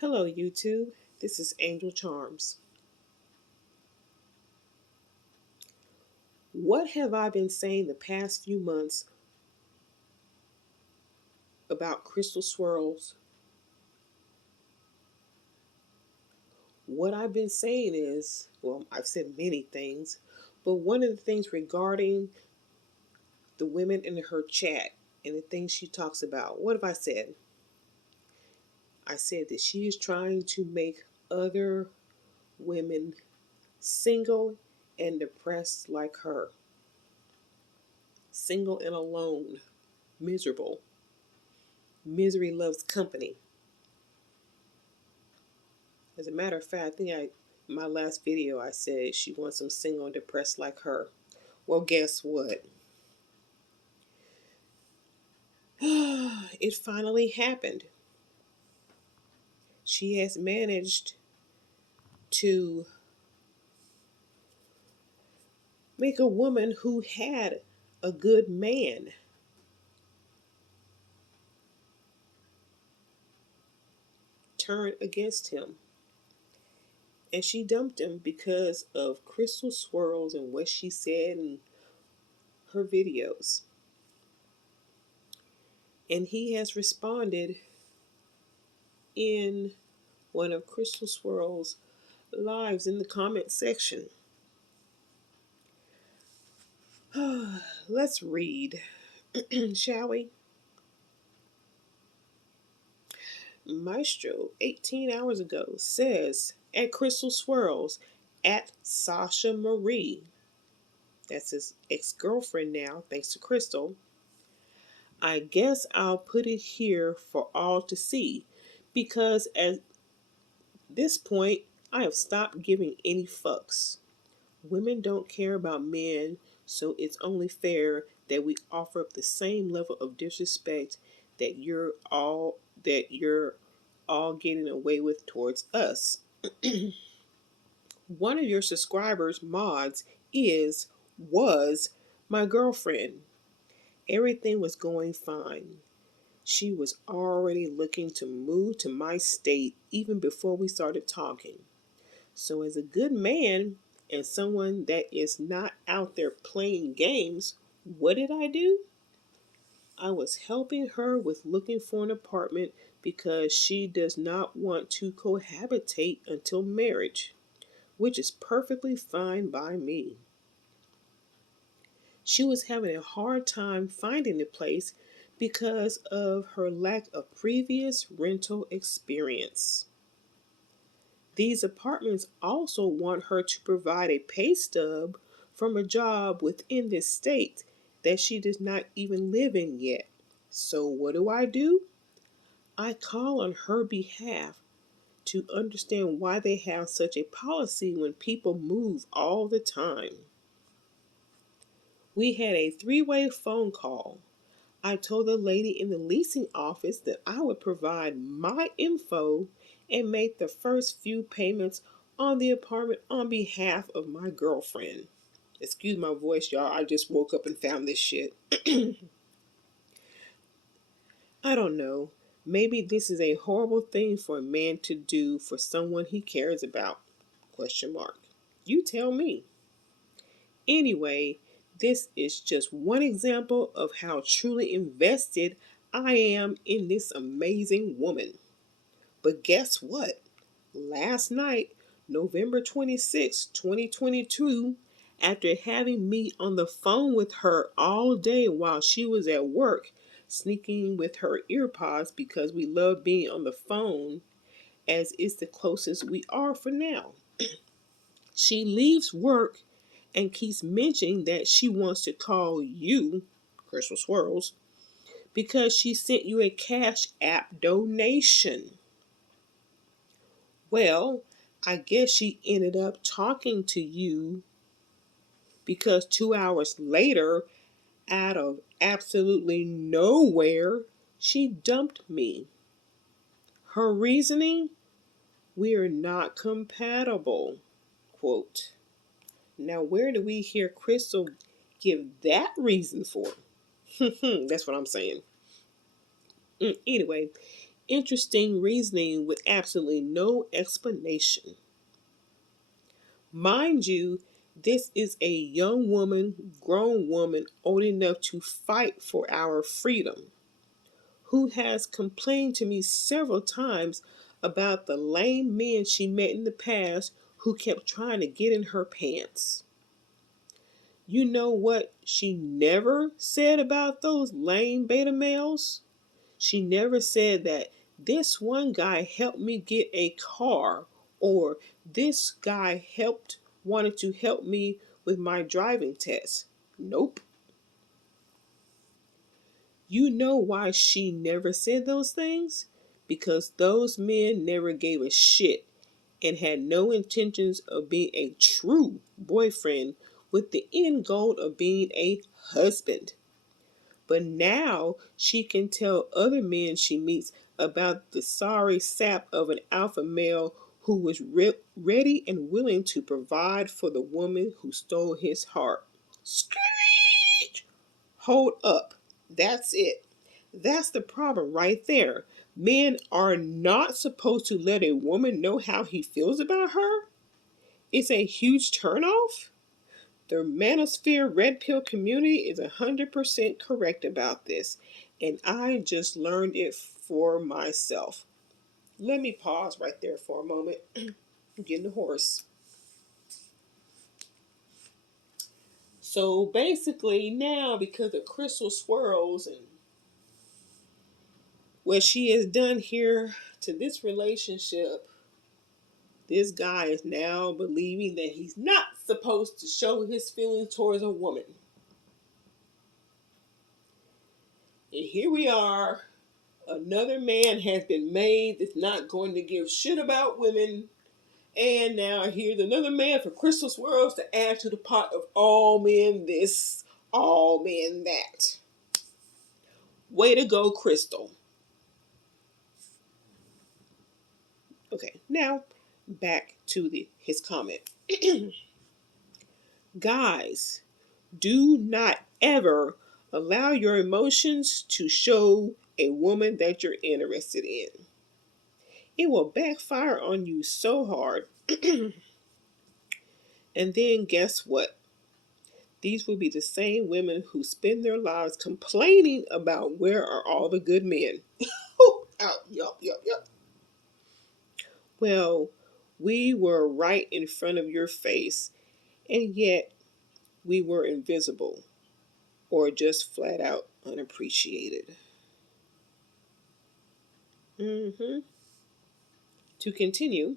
Hello, YouTube. This is Angel Charms. What have I been saying the past few months about crystal swirls? What I've been saying is, well, I've said many things, but one of the things regarding the women in her chat and the things she talks about, what have I said? I said that she is trying to make other women single and depressed like her, single and alone, miserable. Misery loves company. As a matter of fact, I think in my last video I said she wants some single and depressed like her. Well, guess what? It finally happened. She has managed to make a woman who had a good man turn against him. And she dumped him because of crystal swirls and what she said in her videos. And he has responded in one of Crystal Swirl's lives in the comment section. Let's read, shall we? Maestro, 18 hours ago, says at Crystal Swirls at Sasha Marie, that's his ex-girlfriend now, thanks to Crystal. I guess I'll put it here for all to see because at this point, I have stopped giving any fucks. Women don't care about men, so it's only fair that we offer up the same level of disrespect that you're all getting away with towards us. One of your subscribers mods was my girlfriend. Everything was going fine. She was already looking to move to my state even before we started talking. So as a good man and someone that is not out there playing games, what did I do? I was helping her with looking for an apartment because she does not want to cohabitate until marriage, which is perfectly fine by me. She was having a hard time finding a place because of her lack of previous rental experience. These apartments also want her to provide a pay stub from a job within this state that she does not even live in yet. So what do? I call on her behalf to understand why they have such a policy when people move all the time. We had a three-way phone call. I told the lady in the leasing office that I would provide my info and make the first few payments on the apartment on behalf of my girlfriend. Excuse my voice, y'all. I just woke up and found this shit. I don't know. Maybe this is a horrible thing for a man to do for someone he cares about. Question mark. You tell me. Anyway, this is just one example of how truly invested I am in this amazing woman. But guess what? Last night, November 26, 2022, after having me on the phone with her all day while she was at work, sneaking with her earpods because we love being on the phone as it's the closest we are for now. She leaves work and keeps mentioning that she wants to call you, Crystal Swirls, because she sent you a Cash App donation. Well, I guess she ended up talking to you because 2 hours later, out of absolutely nowhere, she dumped me. Her reasoning? We are not compatible. Quote. Now, where do we hear Crystal give that reason for? That's what I'm saying. Anyway, interesting reasoning with absolutely no explanation. Mind you, this is a young woman, grown woman, old enough to fight for our freedom, who has complained to me several times about the lame men she met in the past who kept trying to get in her pants. You know what she never said about those lame beta males? She never said that this one guy helped me get a car, or this guy wanted to help me with my driving test. Nope. You know why she never said those things? Because those men never gave a shit and had no intentions of being a true boyfriend with the end goal of being a husband. But now she can tell other men she meets about the sorry sap of an alpha male who was ready and willing to provide for the woman who stole his heart. Screech! Hold up. That's it. That's the problem right there. Men are not supposed to let a woman know how he feels about her. It's a huge turnoff. The manosphere red pill community is 100% correct about this, and I just learned it for myself. Let me pause right there for a moment. I'm getting hoarse. So basically, now because of Crystal Swirls and what she has done here to this relationship, this guy is now believing that he's not supposed to show his feelings towards a woman. And here we are. Another man has been made that's not going to give shit about women. And now here's another man for Crystal Swirls to add to the pot of all men this, all men that. Way to go, Crystal. Okay, now back to his comment. Guys, do not ever allow your emotions to show a woman that you're interested in. It will backfire on you so hard. And then guess what? These will be the same women who spend their lives complaining about where are all the good men. Yup. Well, we were right in front of your face, and yet we were invisible or just flat out unappreciated. To continue,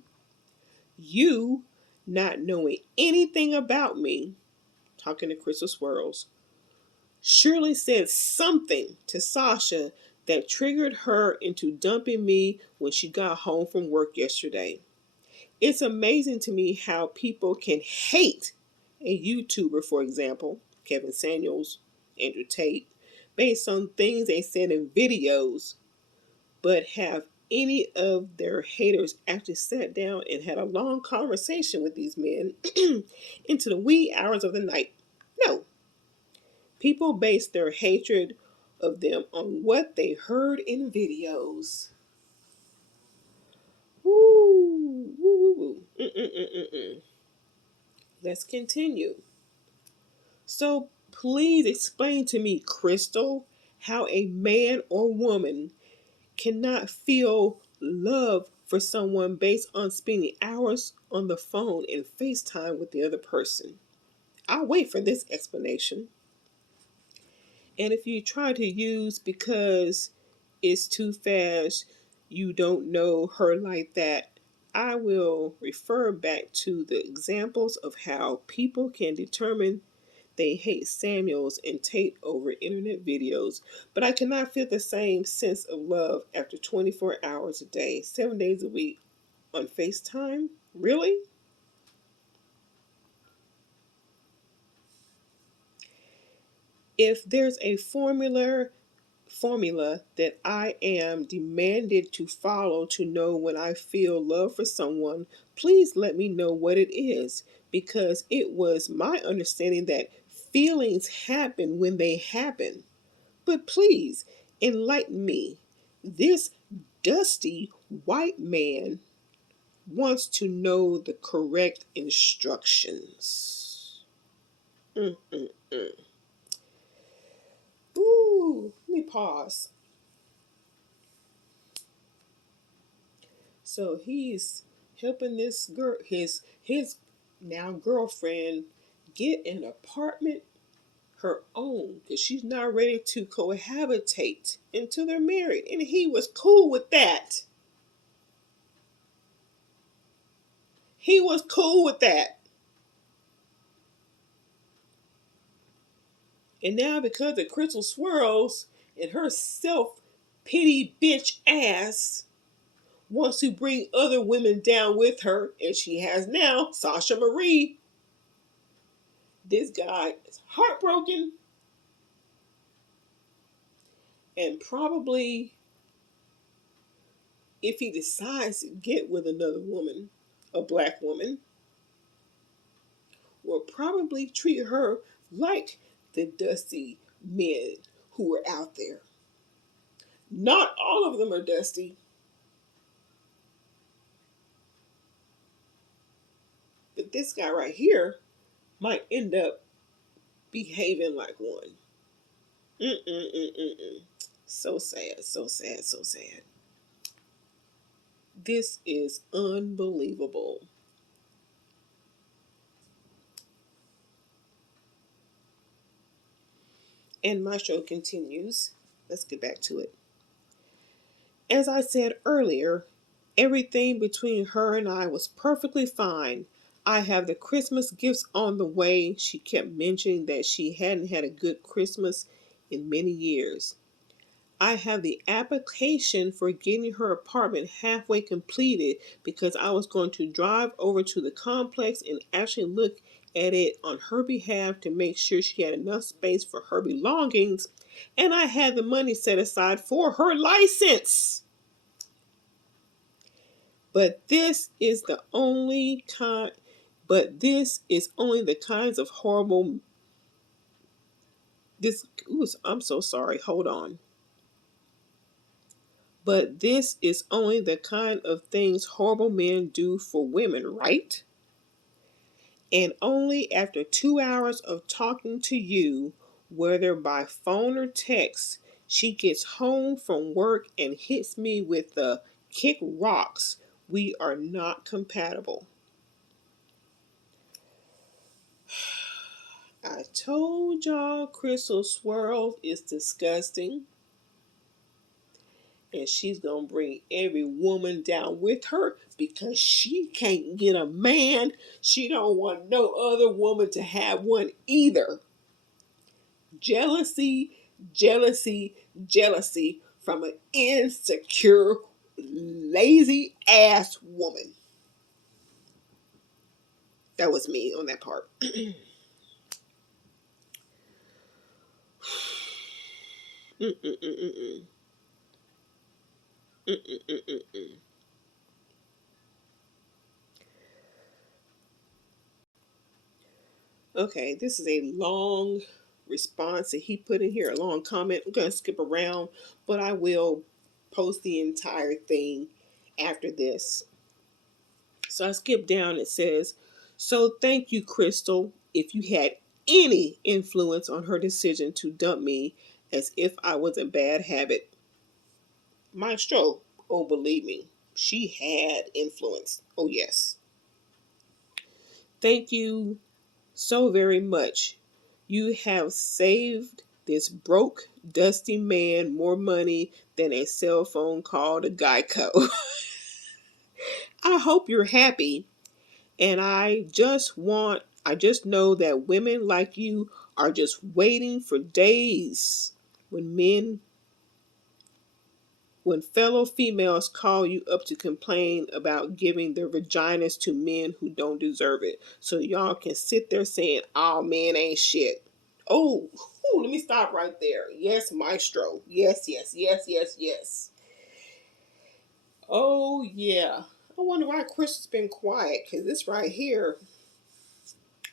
you not knowing anything about me, talking to Crystal Swirls, surely said something to Sasha that triggered her into dumping me when she got home from work yesterday. It's amazing to me how people can hate a YouTuber, for example, Kevin Samuels, Andrew Tate, based on things they said in videos, but have any of their haters actually sat down and had a long conversation with these men into the wee hours of the night? No. People base their hatred of them on what they heard in videos. Woo, woo, woo, woo. Let's continue. So please explain to me, Crystal, how a man or woman cannot feel love for someone based on spending hours on the phone and FaceTime with the other person. I'll wait for this explanation. And if you try to use because it's too fast, you don't know her like that, I will refer back to the examples of how people can determine they hate Samuels and Tate over internet videos, but I cannot feel the same sense of love after 24 hours a day, 7 days a week on FaceTime? Really? If there's a formula that I am demanded to follow to know when I feel love for someone, please let me know what it is, because it was my understanding that feelings happen when they happen. But please enlighten me. This dusty white man wants to know the correct instructions. Mm-mm-mm. Ooh, let me pause. So he's helping this girl, his now girlfriend, get an apartment her own because she's not ready to cohabitate until they're married, and he was cool with that. He was cool with that. And now because of Crystal Swirls and her self pity bitch ass wants to bring other women down with her, and she has now Sasha Marie. This guy is heartbroken and probably, if he decides to get with another woman, a black woman, will probably treat her like the dusty men who are out there. Not all of them are dusty, but this guy right here might end up behaving like one. Mm-mm-mm-mm-mm. So sad, so sad, so sad. This is unbelievable. And my show continues. Let's get back to it. As I said earlier, everything between her and I was perfectly fine. I have the Christmas gifts on the way. She kept mentioning that she hadn't had a good Christmas in many years. I have the application for getting her apartment halfway completed because I was going to drive over to the complex and actually look at it on her behalf to make sure she had enough space for her belongings, and I had the money set aside for her license. But this is the only kind but this is only the kinds of horrible this ooh, I'm so sorry. Hold on. But this is only the kind of things horrible men do for women, right? And only after 2 hours of talking to you, whether by phone or text, she gets home from work and hits me with the kick rocks. We are not compatible. I told y'all Crystal Swirl is disgusting. And she's gonna bring every woman down with her because she can't get a man. She don't want no other woman to have one either. Jealousy, jealousy, jealousy from an insecure, lazy ass woman. That was me on that part. Mm-mm-mm-mm-mm. Mm-mm-mm-mm-mm. Okay, this is a long response that he put in here, a long comment. I'm going to skip around, but I will post the entire thing after this. So I skip down. It says, so thank you, Crystal. If you had any influence on her decision to dump me as if I was a bad habit. Maestro, oh, believe me, she had influence. Oh, yes. Thank you so very much. You have saved this broke, dusty man more money than a cell phone call to Geico. I hope you're happy, and I just know that women like you are just waiting for days when men when fellow females call you up to complain about giving their vaginas to men who don't deserve it. So y'all can sit there saying, oh, men ain't shit. Oh, let me stop right there. Yes, Maestro. Yes, yes, yes, yes, yes. Oh, yeah. I wonder why Chris has been quiet, because this right here.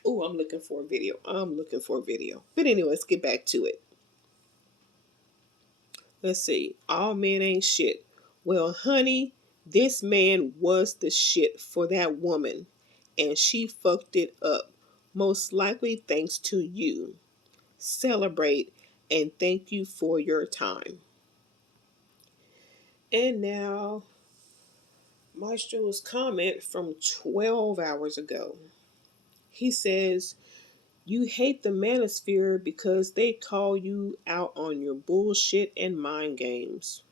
Oh, I'm looking for a video. I'm looking for a video. But anyway, let's get back to it. Let's see. All men ain't shit. Well, honey, this man was the shit for that woman, and she fucked it up, most likely thanks to you. Celebrate and thank you for your time. And now, Maestro's comment from 12 hours ago. He says, you hate the manosphere because they call you out on your bullshit and mind games.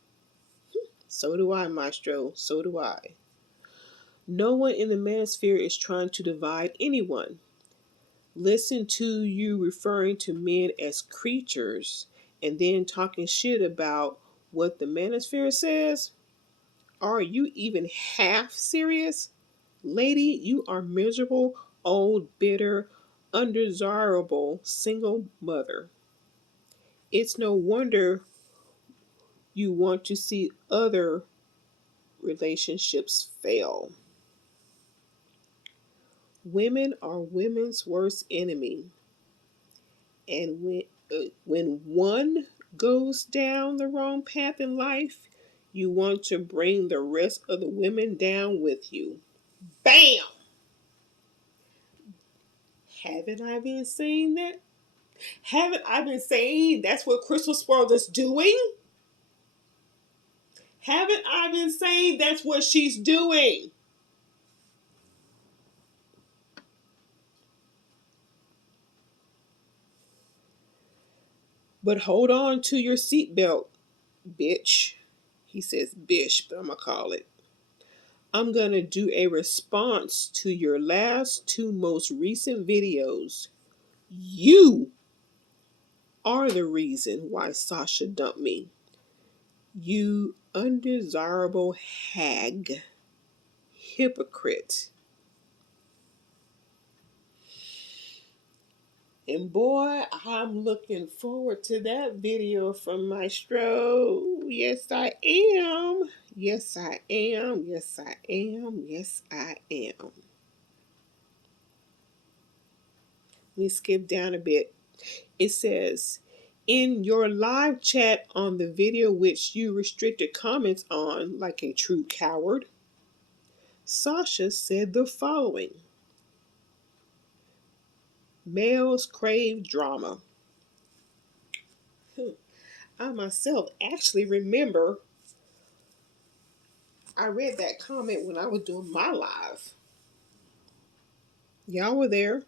So do I, Maestro. So do I. No one in the manosphere is trying to divide anyone. Listen to you referring to men as creatures and then talking shit about what the manosphere says. Are you even half serious? Lady, you are miserable, old, bitter, undesirable single mother. It's no wonder you want to see other relationships fail. Women are women's worst enemy. And when one goes down the wrong path in life, you want to bring the rest of the women down with you. Bam! Haven't I been saying that? Haven't I been saying that's what Crystal Swirl is doing? Haven't I been saying that's what she's doing? But hold on to your seatbelt, bitch. He says bish, but I'm going to call it. I'm going to do a response to your last two most recent videos. You are the reason why Sasha dumped me. You undesirable hag. Hypocrite. And boy, I'm looking forward to that video from Maestro. Yes, I am. Yes, I am. Yes, I am. Yes, I am. Let me skip down a bit. It says, in your live chat on the video which you restricted comments on like a true coward, Sasha said the following. Males crave drama. I myself actually remember I read that comment when I was doing my live. Y'all were there.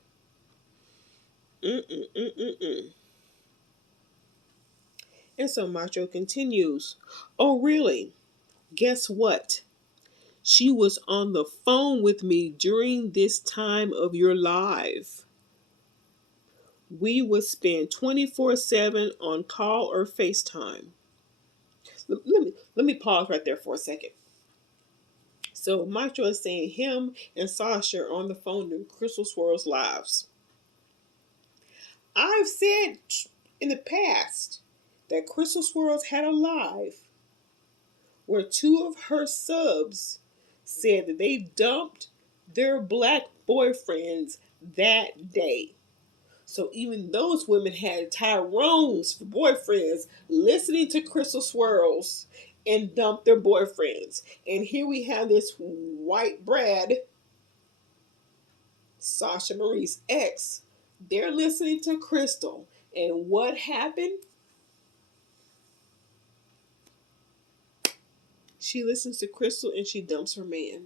Mm-mm-mm-mm-mm. And so Macho continues. Oh, really? Guess what? She was on the phone with me during this time of your live. We would spend 24/7 on call or FaceTime. Let me pause right there for a second. So Maestro is saying him and Sasha are on the phone doing Crystal Swirl's lives. I've said in the past that Crystal Swirlz had a live where two of her subs said that they dumped their black boyfriends that day. So even those women had Tyrone's boyfriends listening to Crystal Swirlz and dumped their boyfriends. And here we have this white Brad, Sasha Marie's ex. They're listening to Crystal. And what happened? She listens to Crystal and she dumps her man.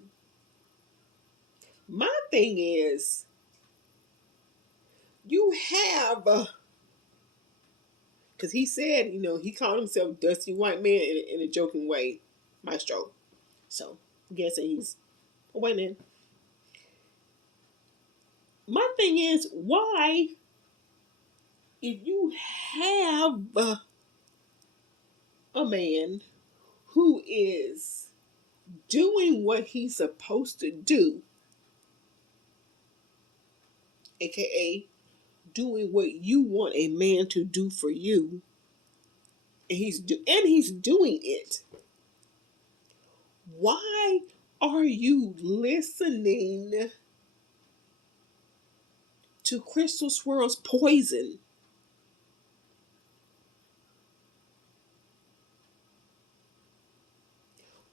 My thing is, you have, because he said, he called himself Dusty White Man in a joking way, Maestro. So, I'm guessing he's a white man. My thing is, why, if you have a man who is doing what he's supposed to do, aka doing what you want a man to do for you, and he's doing it. Why are you listening to Crystal Swirl's poison?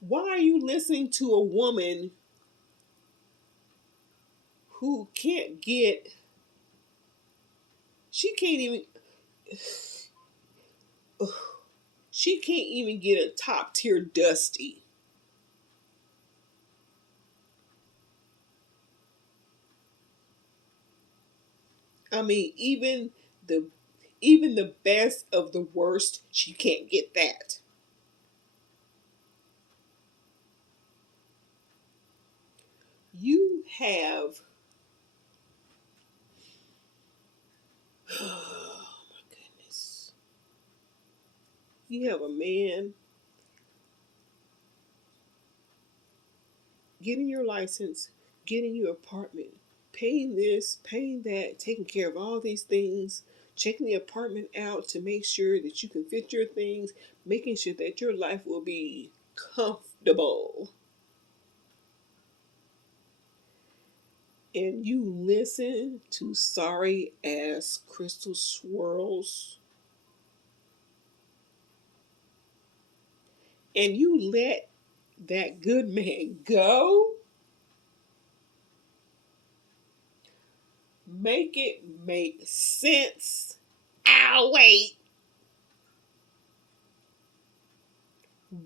Why are you listening to a woman who can't get, she can't even, she can't even get a top tier dusty? I mean, the even the best of the worst, she can't get that. You have, oh my goodness, you have a man getting your license, getting your apartment, paying this, paying that, taking care of all these things, checking the apartment out to make sure that you can fit your things, making sure that your life will be comfortable. And you listen to sorry ass Crystal Swirls, and you let that good man go. Make it make sense. Ow, wait.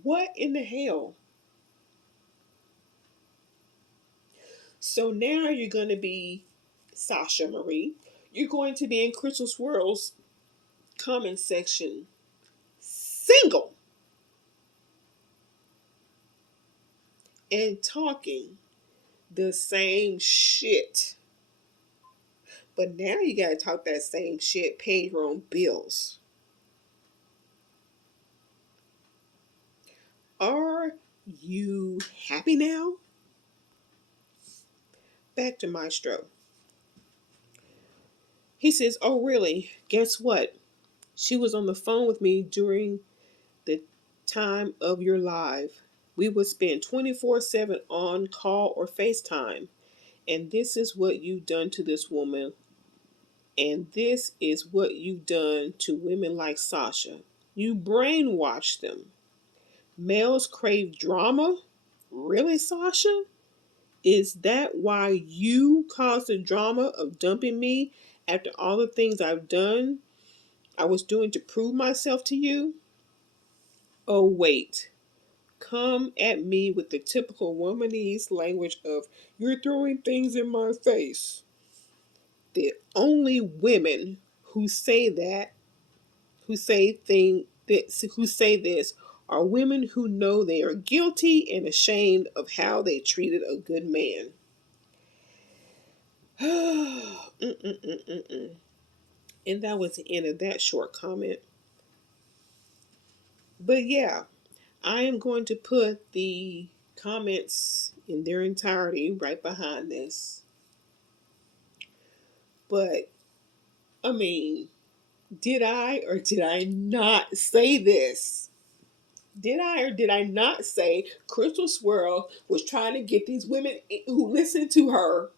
What in the hell? So now you're going to be Sasha Marie. You're going to be in Crystal Swirl's comment section, single and talking the same shit. But now you got to talk that same shit, paying your own bills. Are you happy now? Back to Maestro. He says, "Oh, really? Guess what? She was on the phone with me during the time of your live. We would spend 24/7 on call or FaceTime. And this is what you've done to this woman. And this is what you've done to women like Sasha. You brainwashed them. Males crave drama? Really, Sasha? Is that why you caused the drama of dumping me after all the things I was doing to prove myself to you? Oh, wait. Come at me with the typical womanese language of, you're throwing things in my face. The only women who say that, who say this, are women who know they are guilty and ashamed of how they treated a good man." And that was the end of that short comment. But yeah, I am going to put the comments in their entirety right behind this. But, I mean, did I or did I not say this? Did I or did I not say Crystal Swirl was trying to get these women who listen to her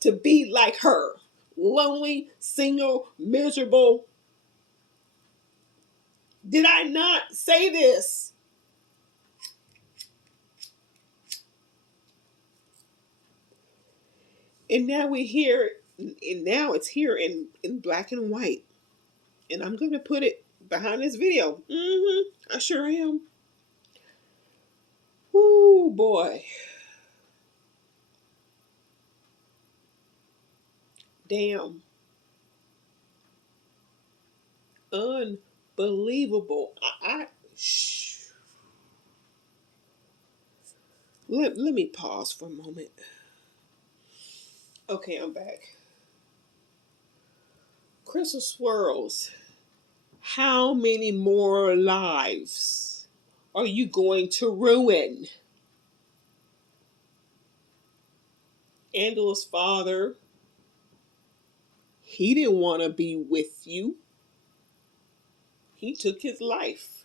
to be like her? Lonely, single, miserable. Did I not say this? And now we hear, and now it's here in black and white. And I'm going to put it behind this video. I sure am. Ooh, boy. Damn. Unbelievable. Let me pause for a moment. Okay, I'm back. Crystal Swirls, how many more lives are you going to ruin? Angela's father, he didn't want to be with you. He took his life.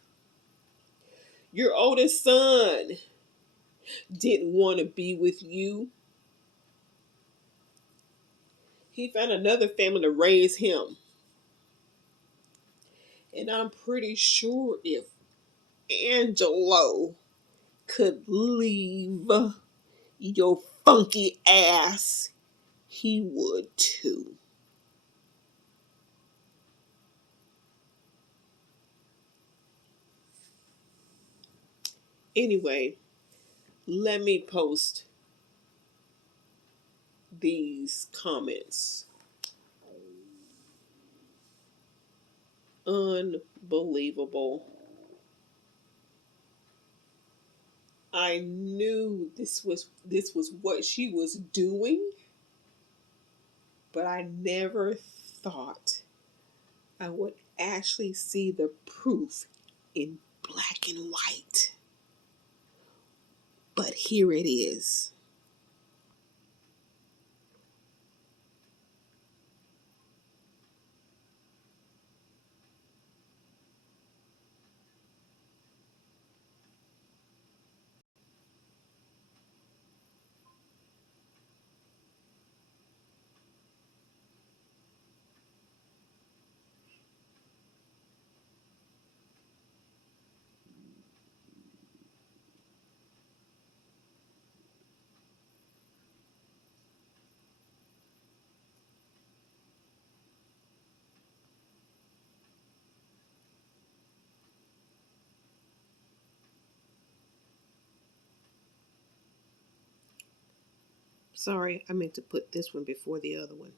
Your oldest son didn't want to be with you. He found another family to raise him. And I'm pretty sure if Angelo could leave your funky ass, he would too. Anyway, let me post these comments. Unbelievable. I knew this was what she was doing, but I never thought I would actually see the proof in black and white. But here it is. Sorry, I meant to put this one before the other one.